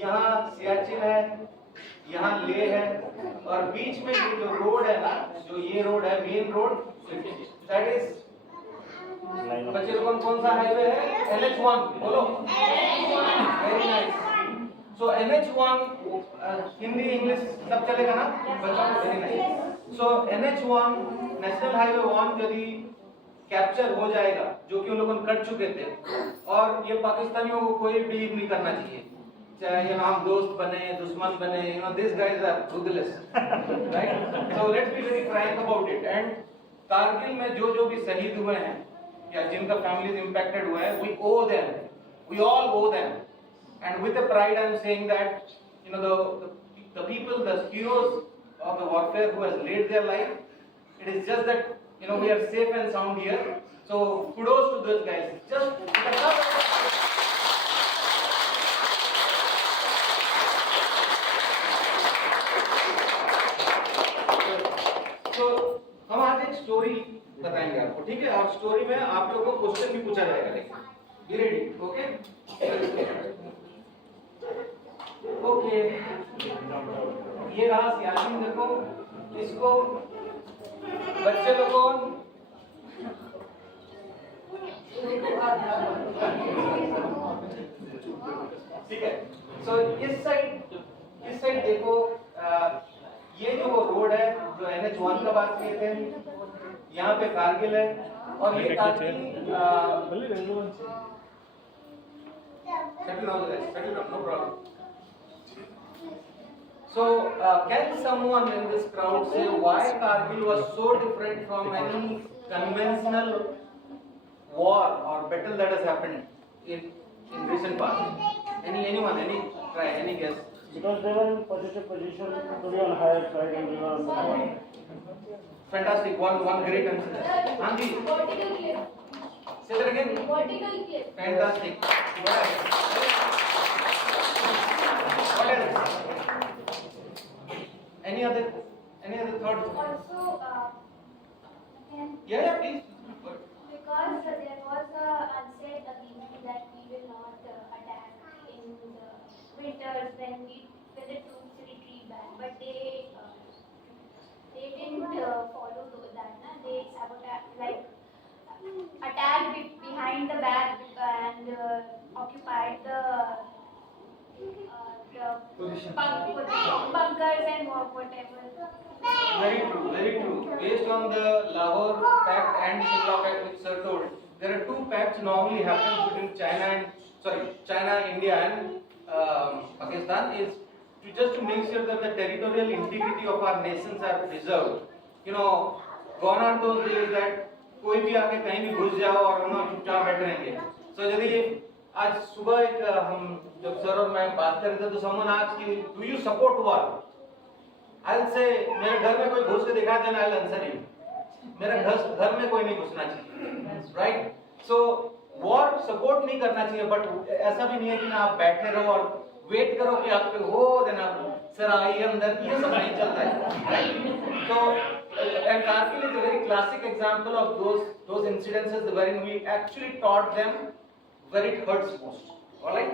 यहाँ सियाचिन है, यहाँ ले है, और बीच में ये जो रोड है ना, जो ये रोड है मेन रोड, दैट इज बच्चे लोगों कौन सा हाईवे है? NH1 बोलो। Very nice. So NH1 Hindi English सब चलेगा ना बच्चों? Very nice. So NH1 national highway 1 यदि कैप्चर हो जाएगा, जो कि उन लोगों ने कर चुके थे, और ये पाकिस्तानियों को कोई बिलीव नहीं करना चाहिए, चाहे हम दोस्त बने दुश्मन बने, this guys are ruthless, right? So let's be very frank about it. And Kargil में जो भी शहीद हुए हैं या जिनका फैमिलीज इंपैक्टेड हुए हैं, we owe them, we all owe them, and with the pride I am saying that the people, the heroes of the warfare who has laid their life, it is just that we are safe and sound here, so kudos to those guys. तो हम आज एक story बताएंगे आपको, ठीक है? और story में आप लोगों को क्वेश्चन भी पूछा जाएगा, लेकिन बी रेडी, ओके? ओके, ये रहा सियाचिन। देखो इसको बच्चे लोगों ठीक है। सो इस साइड देखो, ये जो रोड है जो NH1 का बात किए थे, यहाँ पे कारगिल है, और ये Kargil settle down, no problem. So, can someone in this crowd say why Kargil was so different from any conventional war or battle that has happened in recent past? Anyone? Try any guess? Because they were in positive position to be on higher side and we were on the lower. Fantastic. One great answer. Anji. Vertical cliff. Say that again. Vertical cliff. Fantastic. What else? Any other thought? Also, Yeah, please. because there was a unsaid agreement that we will not attack in the winters when the troops retreat back, but they didn't follow that. Na? They attacked behind the back and occupied the bunkers and whatever. Very true. Based on the Lahore Pact and Simla Pact, which sir told, there are two pacts normally happen between China, India, and Pakistan, is just to make sure that the territorial integrity of our nations are preserved. Gone are those days that कोई भी आके कहीं भी घुस जाओ और हम चुपचाप बैठ रहेंगे. So यदि आज सुबह एक हम जब सर और मैं बात कर रहे थे, तो someone asked कि do you support war? I'll say मेरे घर में कोई घुस के दिखा देना, I'll answer him. मेरे घर में कोई नहीं घुसना चाहिए, right? So war support नहीं करना चाहिए, but ऐसा भी नहीं है कि ना आप बैठे रहो और वेट करो कि आपके हो देना सर आइए अंदर, ये सब नहीं चलता है. So and Kargil is a very classic example of those incidences wherein we actually taught them where it hurts most. All right.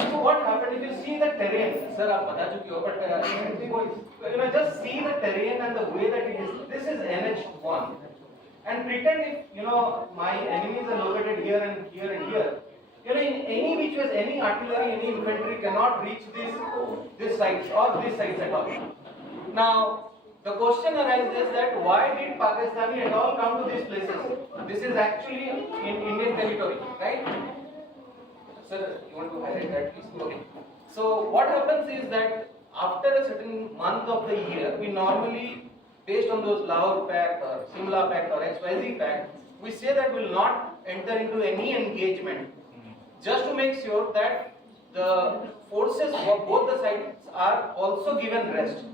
So what happened if you see the terrain? Sir, आप बता चुके हो, but just see the terrain and the way that it is. This is NH1, and pretend if my enemies are located here and here and here. In any which ways, any artillery, any infantry cannot reach this sites or these sites at all. Now, the question arises that why did Pakistani at all come to these places? This is actually in Indian territory, right? Sir, you want to highlight that, please? Okay. So, what happens is that after a certain month of the year, we normally, based on those Lahore Pact or Simla Pact or XYZ Pact, we say that we will not enter into any engagement, just to make sure that the forces of both the sides are also given rest.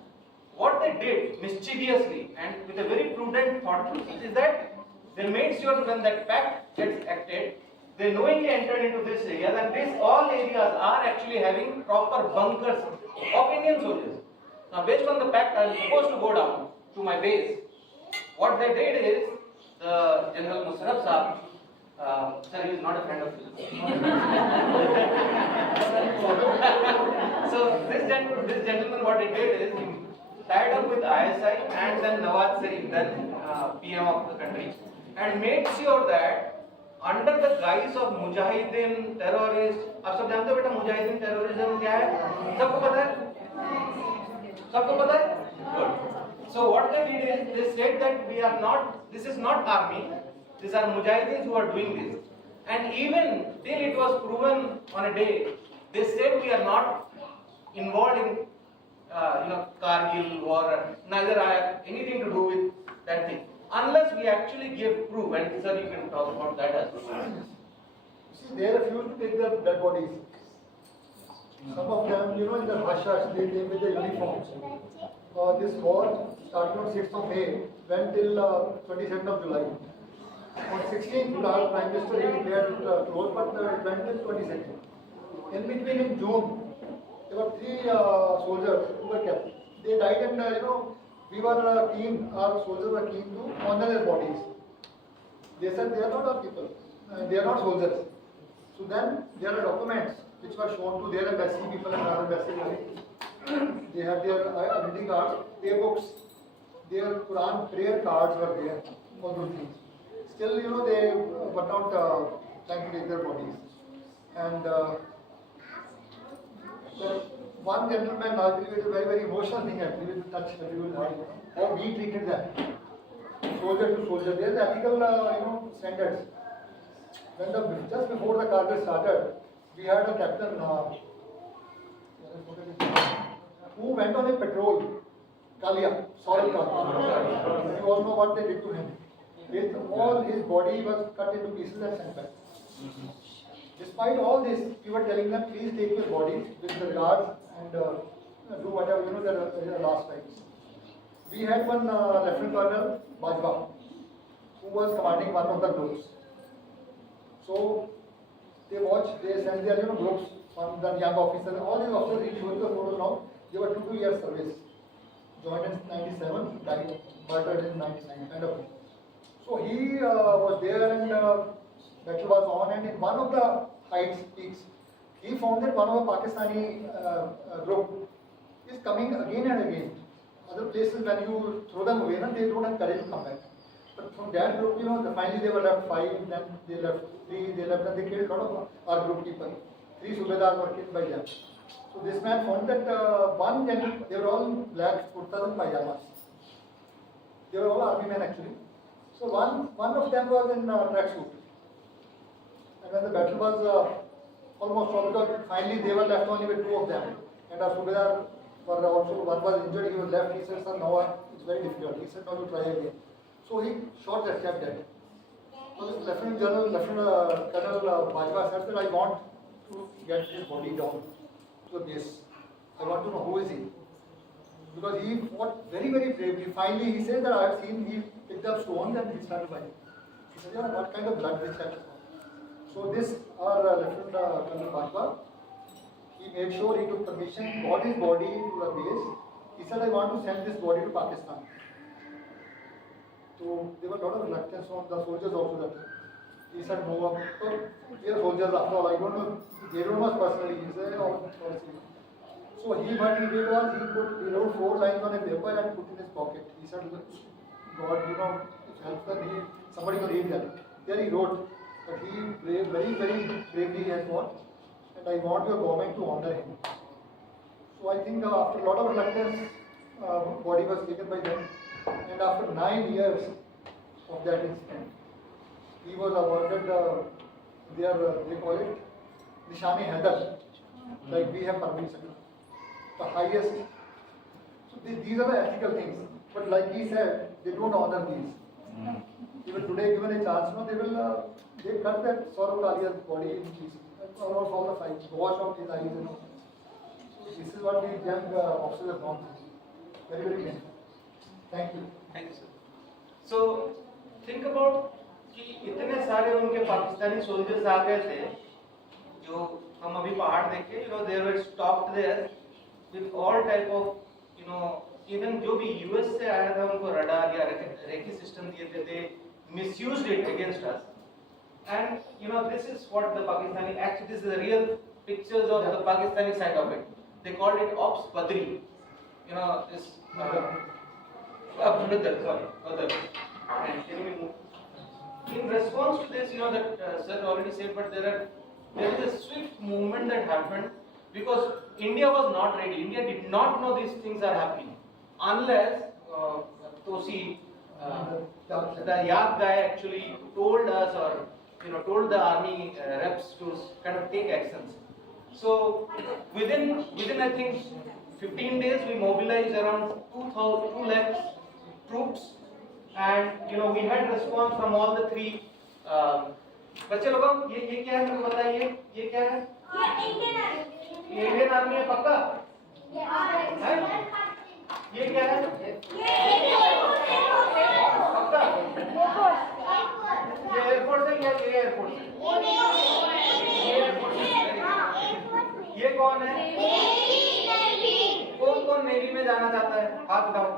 What they did mischievously and with a very prudent thought process is that they made sure when that pact gets acted, they knowingly entered into this area, and all areas are actually having proper bunkers of Indian soldiers. Now, based on the pact, I am supposed to go down to my base. What they did is, the General Musharraf Sahab, sir, he is not a friend of yours. this gentleman, what he did is he tied up with ISI and then Nawaz Sharif, then PM of the country, and made sure that under the guise of Mujahideen terrorist, आप सब जानते हो बेटा Mujahideen terrorism क्या है? सबको पता है? सबको पता है? Good. So what they did is they said that we are not, this is not army, these are Mujahideens who are doing this. And even till it was proven on a day, they said we are not involved in Kargil war, neither I have anything to do with that thing. Unless we actually give proof, and sir you can talk about that as well. See, they refused to take the dead bodies. Some of them, in the Bhasha, they came with the uniforms. This war started on 6th of May, went till 22nd of July. On 16th July, Prime Minister he declared it closed, but it went till 22nd. In between, in June, there were 3 soldiers who were kept. They died, and we were keen, our soldiers were keen to honor their bodies. They said they are not our people, they are not soldiers. So then there are documents which were shown to their embassy people and our embassy. They have their identity cards, prayer books, their Quran prayer cards were there, all those things. Still, they were not trying to take their bodies. And one gentleman, I believe it is a very, very emotional thing, actually, with touch everyone's heart, how we treated them, soldier to soldier. There is ethical, standards. When just before the Kargil started, we had a captain who went on a patrol, Kalia, Saurabh Kalia. You all know what they did to him. With all his body was cut into pieces and sent back. Despite all this, we were telling them, please take your bodies with the guards and do whatever, the last rites. We had one Lieutenant Colonel, Bagga, who was commanding one of the groups. So, they sent their groups, one the young officer, all these officers, he showed the photos now, they were 2 years service. Joined in 97, died, murdered in 99, kind of thing. So he was there, and battle was on, and in one of the heights, peaks, he found that one of the Pakistani group is coming again and again. Other places, when you throw them away, they don't have courage to come back. But from that group, finally they were left 5, then they left 3, they left, and they killed a lot of our group people. 3 Subedars were killed by them. So this man found that one gentleman, they were all black kurtas and pajamas. They were all army men actually. So one of them was in tracksuit. And when the battle was almost over, because finally they were left only with 2 of them. And our Subedar were also, one was injured, he was left, he said, sir, no, it's very difficult. He said, no, you try again. So he shot that chap dead. So this Lieutenant Colonel Bajwa said that I want to get his body down to the base. I want to know who is he. Because he fought very, very bravely. Finally, he said that I have seen, he picked up stones and he started fighting. He said, yeah, what kind of blood which I saw. So this, our Lieutenant Colonel Bajwa, he made sure he took permission, brought his body to the base. He said, I want to send this body to Pakistan. So there was a lot of reluctance from the soldiers also that he said, no, so we are soldiers after all, I don't know, they don't know us personally. He said, oh, so what he did was, he wrote 4 lines on a paper and put in his pocket. He said, God, it helps that somebody will read that. There he wrote that he very, very bravely has fought, and I want your government to honor him. So I think after a lot of reluctance, body was taken by them, and after 9 years of that incident, he was awarded they call it Nishane-e-Haidar, like we have Kargil Vijay, the highest. So these are the ethical things, but like he said, they don't honor these. Even today, given a chance, they cut that Saurabh Kalia's body in pieces, almost all the fights, wash out his eyes, So this is what these young officers have gone through. Very, very painful. Thank you. Thank you, sir. So think about कि इतने सारे उनके Pakistani soldiers आ गए थे जो हम अभी पहाड़ देखे they were stopped there with all type of even जो भी यूएस से आया था उनको रडार या रेकी सिस्टम दिए थे they misused it against us and this is what the Pakistani actually this is the real pictures of the Pakistani side of it they called it Ops Padri. You know, this, Badal. And can we move? In response to this, you know, that sir already said, but there is a swift movement that happened because India was not ready. India did not know these things are happening unless Tosi, the Yag guy actually told us, or told the army reps to kind of take actions. So within I think 15 days we mobilized around 2 lakhs troops, and we had response from all the three. बच्चे लोगों ये क्या है, मुझे बताइए, ये क्या है? ये इंडियन आर्मी है पक्का? है? ये क्या है? पक्का? ये एयरफोर्स है क्या? ये एयरफोर्स है? ये एयरफोर्स है। ये कौन है? कौन नेवी में जाना चाहता है? हाथ उठाओ।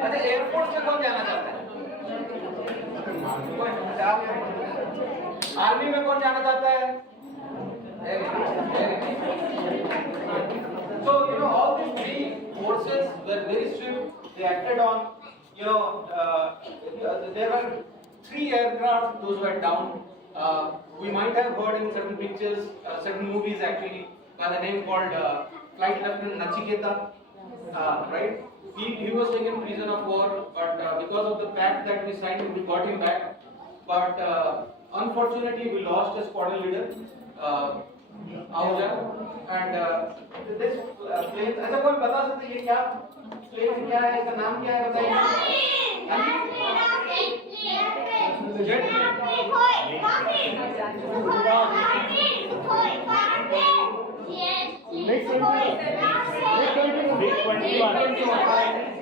अच्छा, एयरफोर्स में कौन जाना चाहता है? आर्मी में कौन जाना चाहता है? So all these three forces were very swift. They acted on. There were 3 aircraft. Those were down. We might have heard in certain pictures, certain movies actually, by the name called Flight Lieutenant Nachiketa. Right? He was taken prisoner of war, but because of the pact that we signed, we got him back. But unfortunately, we lost a squadron leader, and this plane. अच्छा कोई बता सकते ये क्या plane क्या है, इसका नाम क्या है बताइए?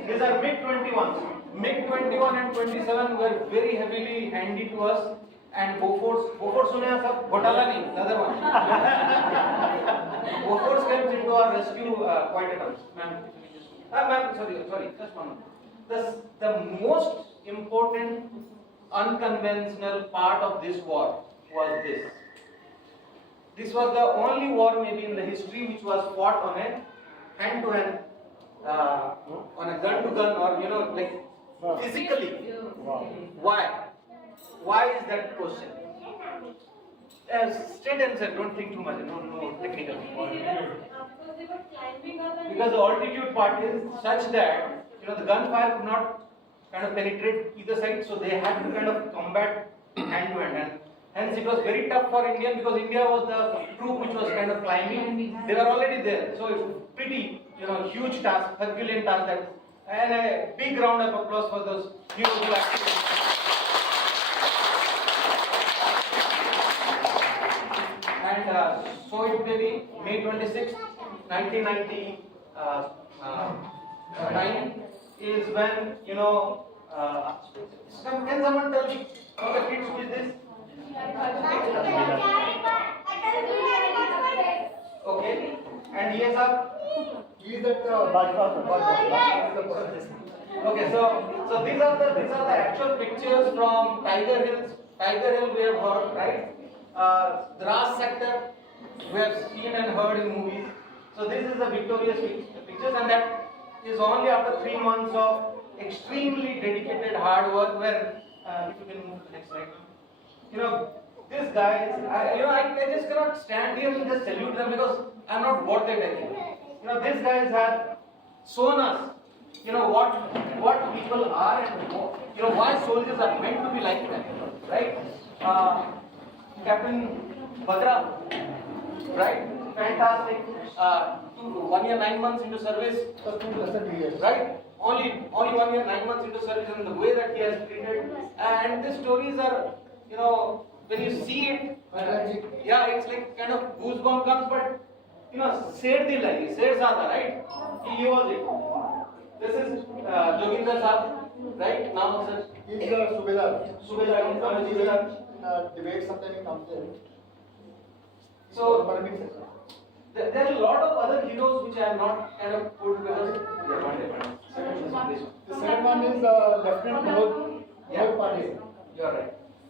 These are MiG-21. MiG-21 and 27 were very heavily handed to us, and Bofors सुने हैं सब, घोटाला नहीं, the other one. Bofors came into our rescue quite a lot. Ma'am, sorry, just one minute. The most important unconventional part of this war was this. This was the only war maybe in the history which was fought on a hand-to-hand, on a gun-to-gun, or like physically. Why? Why is that question? Straight answer. Don't think too much. No technical. Because the altitude part is such that the gunfire could not kind of penetrate either side, so they had to kind of combat hand-to-hand. And hence it was very tough for India, because India was the troop which was kind of climbing. They were already there, so it's pretty, huge task, Herculean task. And a big round of applause for those beautiful activities. And so it may be May 26, 1999 is when, can someone tell me how the kids who is this? Okay. And yes, sir? He is at Okay, so these are the actual pictures from Tiger Hills. Tiger Hill we have heard, right? Dras sector we have seen and heard in movies. So this is the victorious pictures, and that is only after 3 months of extremely dedicated hard work. Where if you can move to the next slide. These guys, I just cannot stand here and just salute them, because I'm not worth it anymore. These guys have shown us, what people are, and why soldiers are meant to be like that, right? Captain Bagga, right? Fantastic. 1 year 9 months into service, right? Only 1 year 9 months into service, and the way that he has treated, and the stories are, when you see it, yeah, it's like kind of goosebumps comes, but shed dil hai, shed zada, right? He was it. This is Joginder Sahab, right? Now, sir. He is the Subedar. Subedar. Debate sometime he comes there. So there are a lot of other heroes which I have not kind of put together. The second one is Lieutenant Pati. You are right.